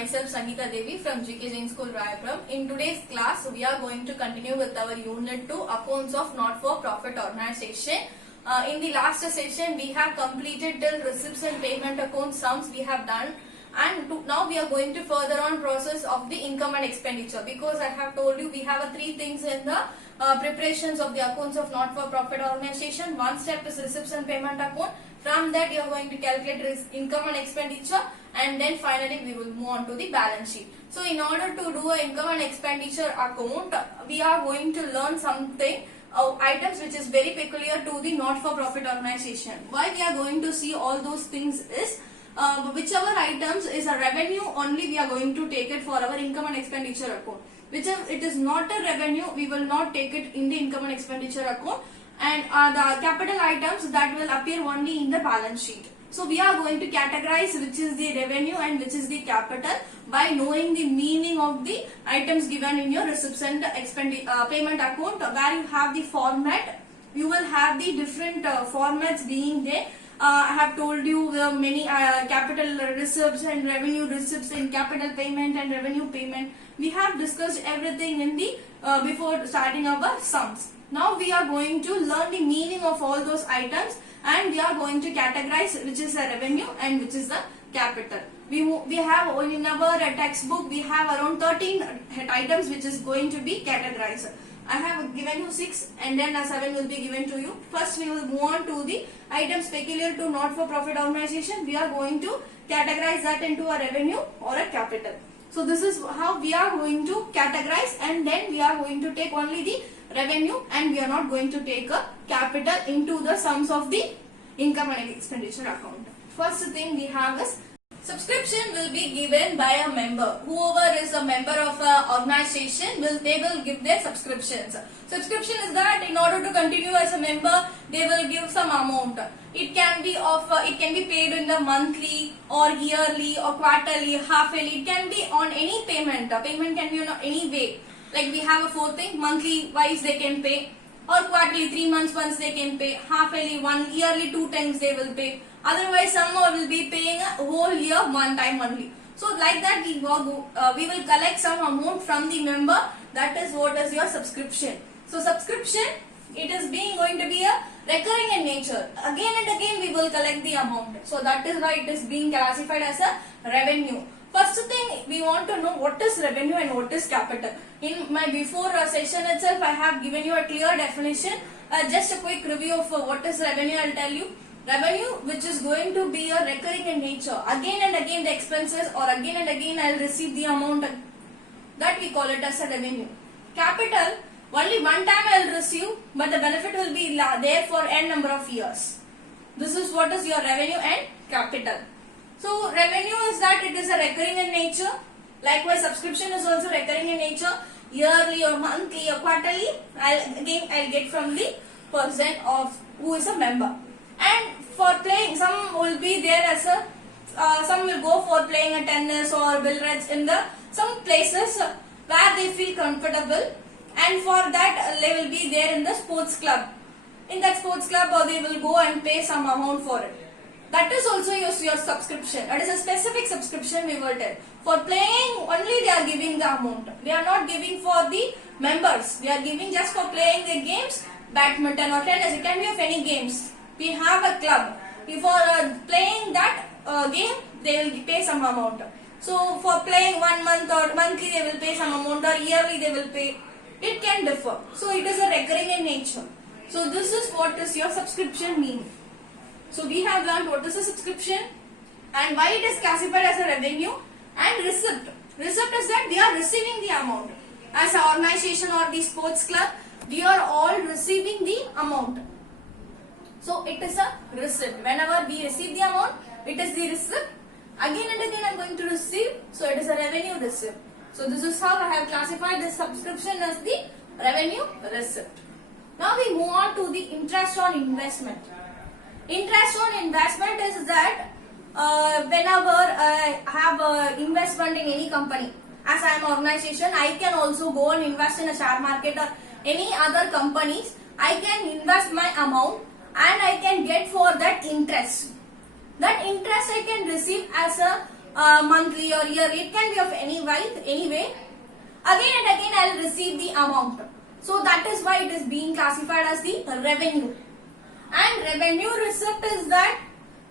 myself Sangeeta Devi from GK Jain School, Rayapuram. In today's class, we are going to continue with our Unit 2, Accounts of Not-for-Profit Organization. In the last session, we have completed till receipts and payment account sums we have done. And now we are going to further on process of the income and expenditure, because I have told you we have three things in the preparations of the accounts of not-for-profit organization. One step is receipts and payment account. From that you are going to calculate income and expenditure, and then finally we will move on to the balance sheet. So in order to do an income and expenditure account, we are going to learn something items which is very peculiar to the not-for-profit organization. Why we are going to see all those things is whichever items is a revenue only we are going to take it for our income and expenditure account. Whichever it is not a revenue, we will not take it in the income and expenditure account, and the capital items that will appear only in the balance sheet. So we are going to categorize which is the revenue and which is the capital by knowing the meaning of the items given in your receipts and payment account, where you have the format. You will have the different formats being there. I have told you many capital receipts and revenue receipts in capital payment and revenue payment. We have discussed everything in the before starting our sums. Now we are going to learn the meaning of all those items, and we are going to categorize which is the revenue and which is the capital. We have in our textbook we have around 13 items which is going to be categorized. I have given you 6 and then 7 will be given to you. First we will move on to the items peculiar to not-for-profit organization. We are going to categorize that into a revenue or a capital. So this is how we are going to categorize, and then we are going to take only the revenue and we are not going to take a capital into the sums of the income and expenditure account. First thing we have is subscription will be given by a member. Whoever is a member of an organization they will give their subscriptions. Subscription is that in order to continue as a member, they will give some amount. It can be paid in the monthly or yearly or quarterly, half yearly. It can be on any payment. Payment can be on any way. Like we have a fourth thing, monthly wise they can pay, or quarterly 3 months once they can pay, half yearly yearly 2 times they will pay. Otherwise, some will be paying a whole year one time only. So like that we will collect some amount from the member. That is what is your subscription. So subscription, it is going to be a recurring in nature. Again and again we will collect the amount. So that is why it is being classified as a revenue. First thing we want to know what is revenue and what is capital. In my before session itself I have given you a clear definition. Just a quick review of what is revenue I will tell you. Revenue which is going to be a recurring in nature. Again and again the expenses, or again and again I will receive the amount, that we call it as a revenue. Capital, only one time I will receive, but the benefit will be there for n number of years. This is what is your revenue and capital. So revenue is that it is a recurring in nature. Likewise subscription is also recurring in nature. Yearly or monthly or quarterly, I'll get from the person of who is a member. And for playing, some will be there as a some will go for playing a tennis or billiards in some places where they feel comfortable, and for that they will be there in the sports club. In that sports club they will go and pay some amount for it. That is also your subscription. That is a specific subscription we will tell. For playing only they are giving the amount. They are not giving for the members. They are giving just for playing the games, badminton or tennis. It can be of any games. We have a club. For playing that game, they will pay some amount. So for playing 1 month or monthly, they will pay some amount, or yearly they will pay. It can differ. So it is a recurring in nature. So this is what is your subscription mean. So we have learned what is a subscription and why it is classified as a revenue, and receipt. Receipt is that we are receiving the amount. As an organization or the sports club, we are all receiving the amount. So it is a receipt. Whenever we receive the amount, it is the receipt. Again and again I am going to receive. So it is a revenue receipt. So this is how I have classified this subscription as the revenue receipt. Now we move on to the interest on investment. Interest on investment is that whenever I have investment in any company, as I am an organization, I can also go and invest in a share market or any other companies. I can invest my amount and I can get for that interest. That interest I can receive as a monthly or yearly, it can be of any way. Again and again I will receive the amount. So that is why it is being classified as the revenue. And revenue receipt is that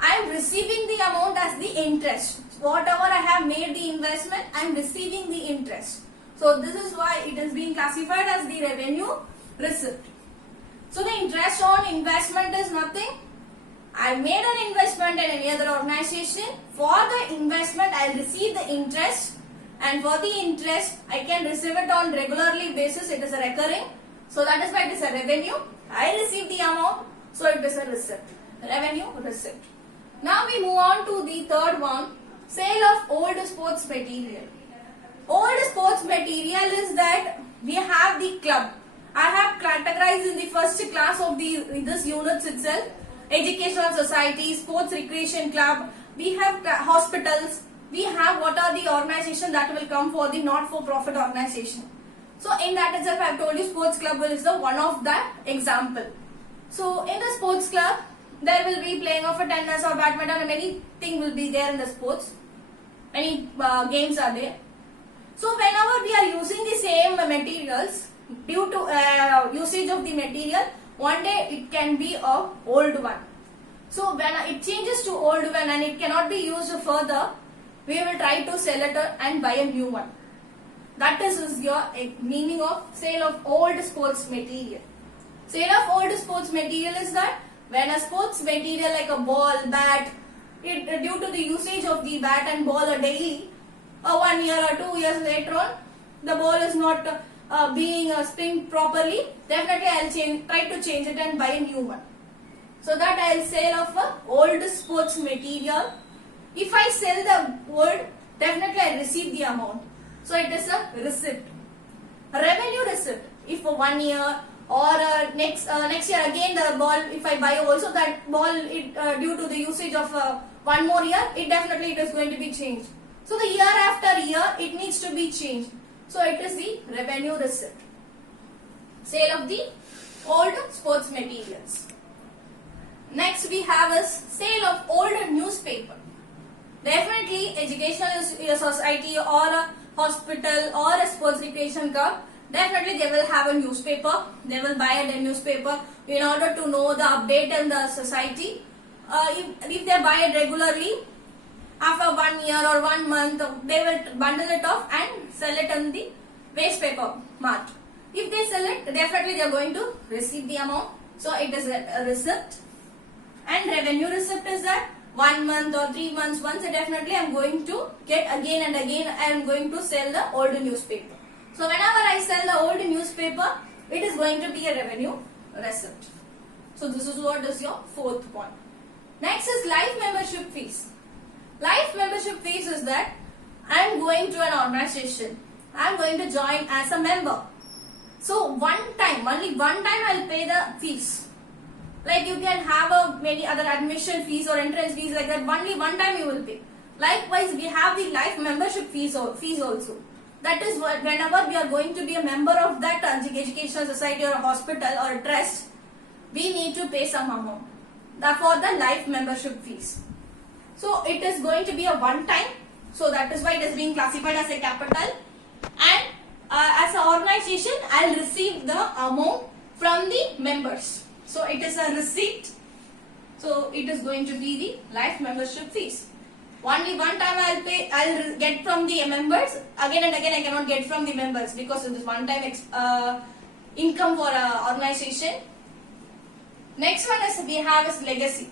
I am receiving the amount as the interest. Whatever I have made the investment, I am receiving the interest. So this is why it is being classified as the revenue receipt. So the interest on investment is nothing. I made an investment in any other organization. For the investment, I will receive the interest. And for the interest, I can receive it on regularly basis. It is a recurring. So that is why it is a revenue. I receive the amount. So it is a receipt. Revenue receipt. Now we move on to the third one. Sale of old sports material. Old sports material is that we have the club. I have categorized in the first class of this units itself. Educational society, sports recreation club. We have hospitals. We have what are the organizations that will come for the not-for-profit organization. So in that itself I have told you sports club is the one of that example. So in the sports club there will be playing of a tennis or badminton and many things will be there in the sports. Many games are there. So whenever we are using the same materials, due to usage of the material, one day it can be a old one. So when it changes to old one and it cannot be used further, we will try to sell it and buy a new one. That is your meaning of sale of old sports material. Sale of old sports material is that when a sports material like a ball, bat, due to the usage of the bat and ball daily, 1 year or 2 years later on, the ball is not being spun properly, definitely I will try to change it and buy a new one. So that I will sell of old sports material. If I sell the old, definitely I receive the amount. So it is a receipt. Revenue receipt. If for 1 year or next year again the ball, if I buy also that ball, due to the usage of 1 more year, it definitely is going to be changed. So the year after year, it needs to be changed. So it is the revenue receipt. Sale of the old sports materials. Next we have is sale of old newspaper. Definitely educational society or a hospital or a sports recreation club, definitely they will have a newspaper. They will buy a newspaper in order to know the update in the society. If they buy it regularly, after 1 year or 1 month, they will bundle it off and sell it in the waste paper mart. If they sell it, definitely they are going to receive the amount. So it is a receipt. And revenue receipt is that 1 month or 3 months once, definitely I am going to get again and again, I am going to sell the old newspaper. So whenever I sell the old newspaper, it is going to be a revenue receipt. So this is what is your fourth point. Next is life membership fees. Life membership fees is that I am going to an organization. I am going to join as a member. So only one time I will pay the fees. Like you can have many other admission fees or entrance fees like that. Only one time you will pay. Likewise, we have the life membership fees also. That is whenever we are going to be a member of that educational society or a hospital or a trust, we need to pay some amount for the life membership fees. So it is going to be a one time. So that is why it is being classified as a capital. And as an organization, I will receive the amount from the members. So it is a receipt. So it is going to be the life membership fees. Only one time I will pay, I will get from the members. Again and again I cannot get from the members because it is one time income for an organization. Next one is we have is legacy.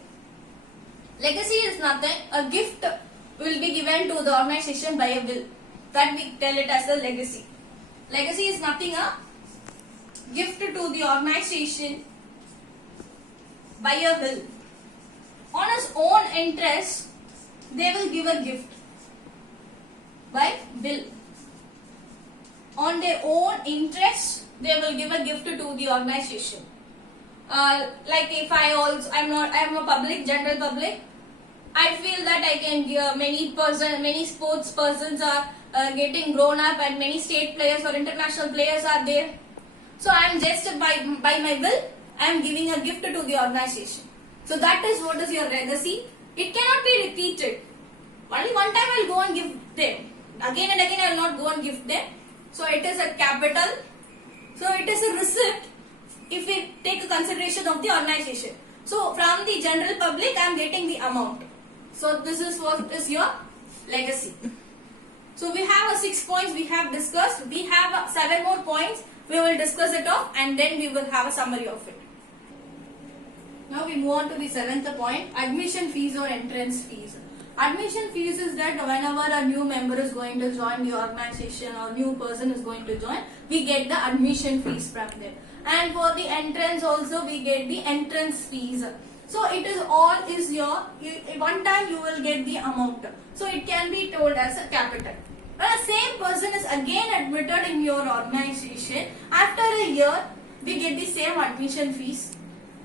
Legacy is nothing. A gift will be given to the organization by a will. That we tell it as a legacy. Legacy is nothing, a gift to the organization by a will. On his own interest, they will give a gift by will. On their own interest, they will give a gift to the organization. Like if I am a public, general public, I feel that I can give many sports persons are getting grown up and many state players or international players are there. So I am just by my will, I am giving a gift to the organization. So that is what is your legacy. It cannot be repeated. Only one time I will go and give them. Again and again I will not go and give them. So it is a capital. So it is a receipt if we take a consideration of the organization. So from the general public I am getting the amount. So this is what is your legacy. So we have 6 points we have discussed. We have 7 more points. We will discuss it off and then we will have a summary of it. Now we move on to the 7th point, admission fees or entrance fees. Admission fees is that whenever a new member is going to join the organization or new person is going to join, we get the admission fees from them. And for the entrance also we get the entrance fees. So it is all is your, one time you will get the amount. So it can be told as a capital. When a same person is again admitted in your organization, after a year we get the same admission fees.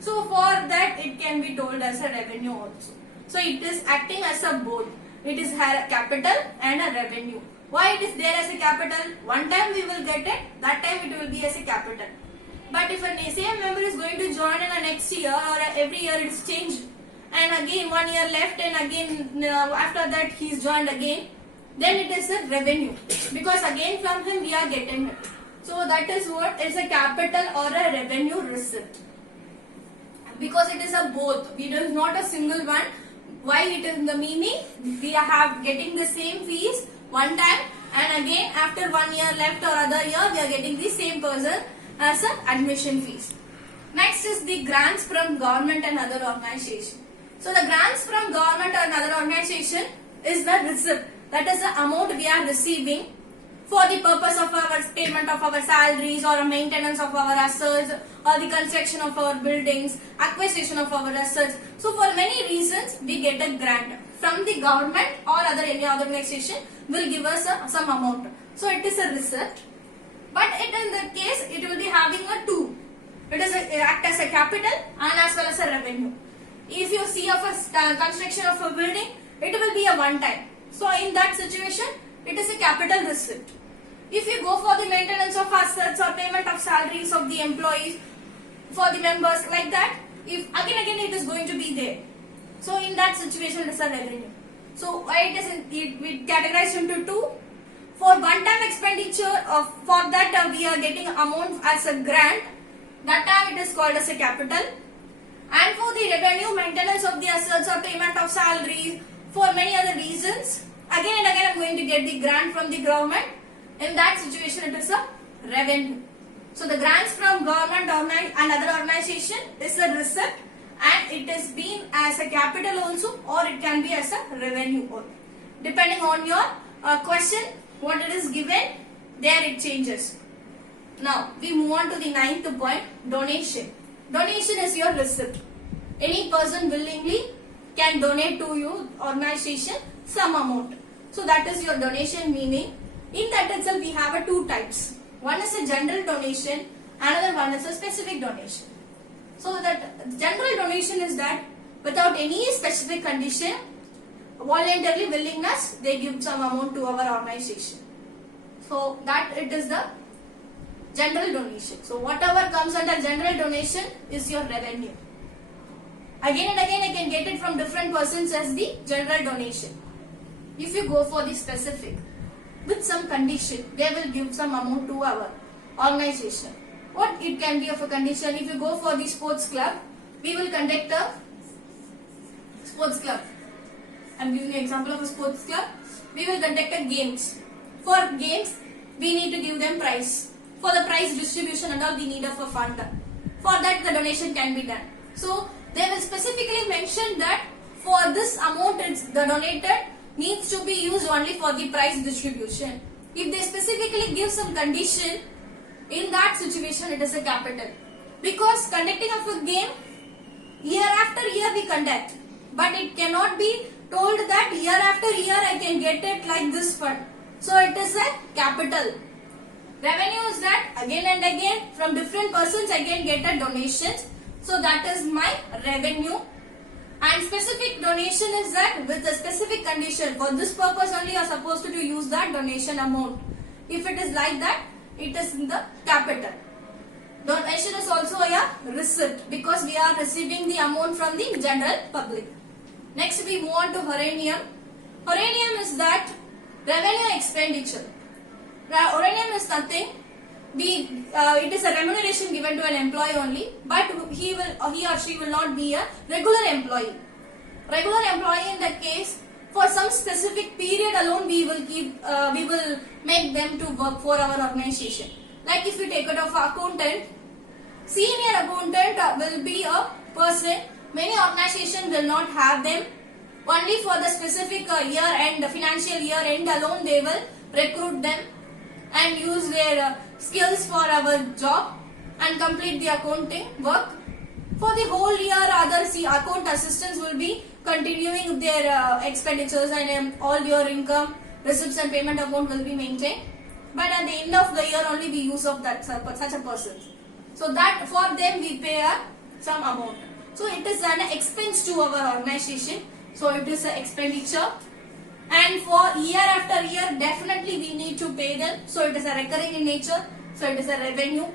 So for that it can be told as a revenue also. So it is acting as a both. It is a capital and a revenue. Why it is there as a capital? One time we will get it, that time it will be as a capital. But if a same member is going to join in the next year or every year it is changed and again 1 year left and again after that he is joined again, then it is a revenue because again from him we are getting it. So that is what is a capital or a revenue receipt. Because it is a both, it is not a single one. Why it is in the meaning? We have getting the same fees one time and again after 1 year left or other year we are getting the same person as an admission fees. Next is the grants from government and other organization. So the grants from government and other organization is the receipt. That is the amount we are receiving for the purpose of our payment of our salaries or maintenance of our assets or the construction of our buildings, acquisition of our assets. So for many reasons we get a grant from the government or any other organization will give us some amount. So it is a receipt. But in that case it will be having a two. It is act as a capital and as well as a revenue. If you see of a construction of a building, it will be a one time. So in that situation, it is a capital receipt. If you go for the maintenance of assets or payment of salaries of the employees, for the members like that, if again it is going to be there. So in that situation, it is a revenue. So it is categorized into two. For one-time expenditure, for that we are getting amount as a grant. That time it is called as a capital. And for the revenue, maintenance of the assets or payment of salaries, for many other reasons, again and again I am going to get the grant from the government. In that situation, it is a revenue. So the grants from government and other organization is a receipt, and it is been as a capital also, or it can be as a revenue also. Depending on your question, what it is given, there it changes. Now we move on to the 9th point, donation. Donation is your receipt. Any person willingly can donate to your organization some amount. So that is your donation meaning. In that itself we have two types. One is a general donation, another one is a specific donation. So that general donation is that without any specific condition, voluntarily willingness, they give some amount to our organization. So that it is the general donation. So whatever comes under general donation is your revenue. Again and again I can get it from different persons as the general donation. If you go for the specific, with some condition, they will give some amount to our organization. What it can be of a condition? If you go for the sports club, we will conduct a sports club. I am giving an example of a sports club. We will conduct a games. For games, we need to give them prize. For the prize distribution and all, we need of a fund. For that, the donation can be done. So they will specifically mention that for this amount, the donated needs to be used only for the prize distribution. If they specifically give some condition, in that situation it is a capital. Because conducting of a game, year after year we conduct. But it cannot be told that year after year I can get it like this fund. So it is a capital. Revenue is that again and again from different persons I can get a donations. So that is my revenue. And specific donation is that with a specific condition. For this purpose only you are supposed to use that donation amount. If it is like that, it is in the capital. Donation is also a receipt because we are receiving the amount from the general public. Next we move on to Herenium. Horarium is that revenue expenditure. Horarium is nothing. It is a remuneration given to an employee only, but he or she will not be a regular employee. Regular employee in that case, for some specific period alone, we will make them to work for our organization. Like if you take it of accountant, senior accountant will be a person. Many organizations will not have them. Only for the specific year end, financial year end alone, they will recruit them and use their skills for our job and complete the accounting work. For the whole year, other account assistants will be continuing their expenditures, and all your income, receipts and payment account will be maintained. But at the end of the year, only we use of that such a person. So that for them we pay some amount. So it is an expense to our organization. So it is an expenditure. And for year after year, definitely we need to pay them. So it is a recurring in nature. So it is a revenue.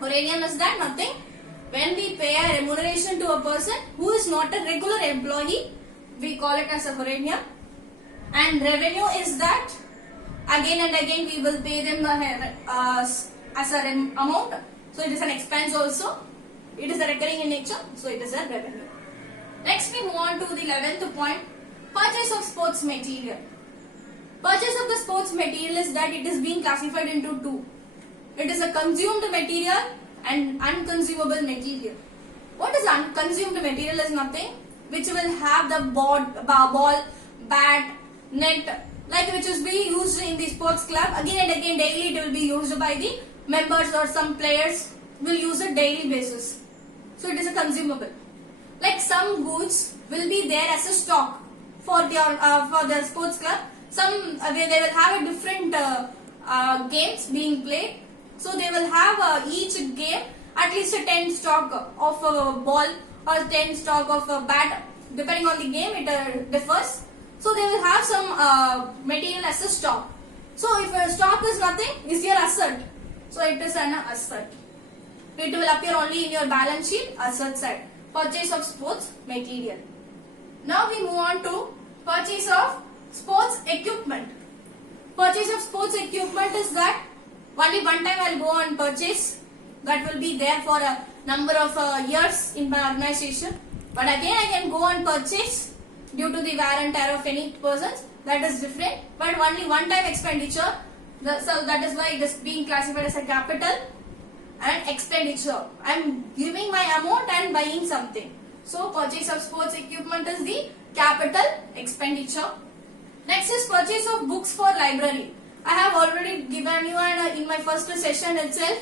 Horarium is that nothing. When we pay a remuneration to a person who is not a regular employee, we call it as a horarium. And revenue is that again and again we will pay them as an amount. So it is an expense also. It is a recurring in nature. So it is a revenue. Next we move on to the 11th point. Purchase of sports material. Purchase of the sports material is that it is being classified into two. It is a consumed material and unconsumable material. What is unconsumed material is nothing which will have the ball, bat, net, like which is being used in the sports club. Again and again daily it will be used by the members or some players will use it daily basis. So it is a consumable. Like some goods will be there as a stock for the sports club. Some they will have a different games being played. So they will have each game at least a 10 stock of a ball or 10 stock of a bat. Depending on the game, it differs. So they will have some material as a stock. So if a stock is nothing, is your asset. So it is an asset. It will appear only in your balance sheet, asset side. Purchase of sports material. Now we move on to purchase of sports equipment. Purchase of sports equipment is that only one time I will go and purchase. That will be there for a number of years in my organization. But again I can go and purchase due to the wear and tear of any persons. That is different. But only one time expenditure. So that is why it is being classified as a capital and expenditure. I am giving my amount and buying something. So purchase of sports equipment is the capital expenditure. Next is purchase of books for library. I have already given you in my first session itself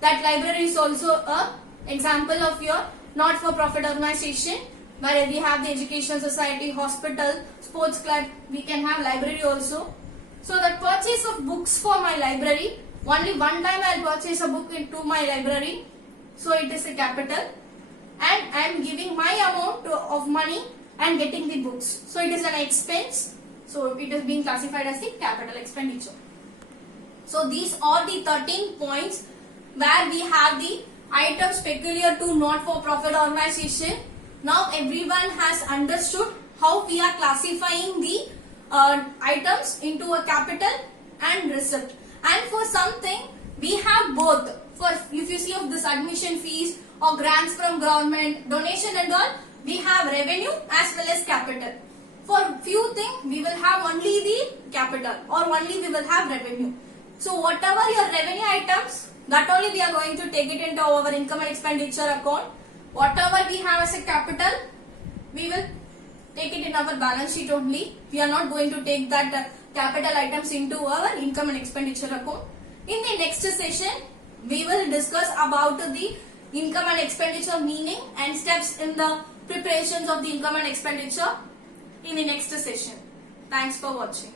that library is also a example of your not-for-profit organization, where we have the educational society, hospital, sports club, we can have library also. So the purchase of books for my library, only one time I will purchase a book into my library. So it is a capital, and I am giving my amount of money and getting the books. So it is an expense. So it is being classified as the capital expenditure. So these are the 13 points where we have the items peculiar to not-for-profit organization. Now everyone has understood how we are classifying the items into a capital and receipt. And for something we have both. For if you see of this admission fees or grants from government, donation and all, we have revenue as well as capital. For few things we will have only the capital or only we will have revenue. So whatever your revenue items, that only we are going to take it into our income and expenditure account. Whatever we have as a capital, we will take it in our balance sheet only. We are not going to take that capital items into our income and expenditure account. In the next session, we will discuss about the income and expenditure meaning and steps in the preparations of the income and expenditure in the next session. Thanks for watching.